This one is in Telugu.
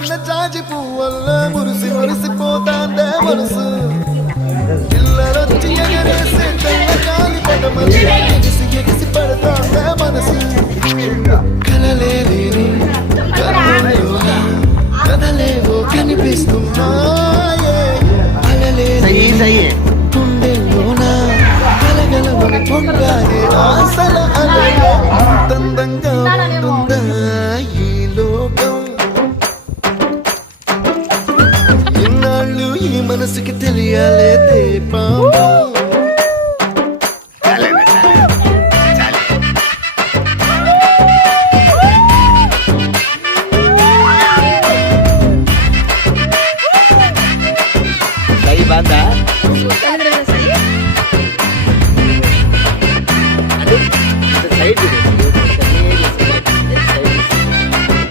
సన్న జాజి పువ్వల్ల మురిసి మురిసిపోతాందే మనసు పిల్లలొచ్చి ఎగరేసే తెల్ల కాలి పటమల్లి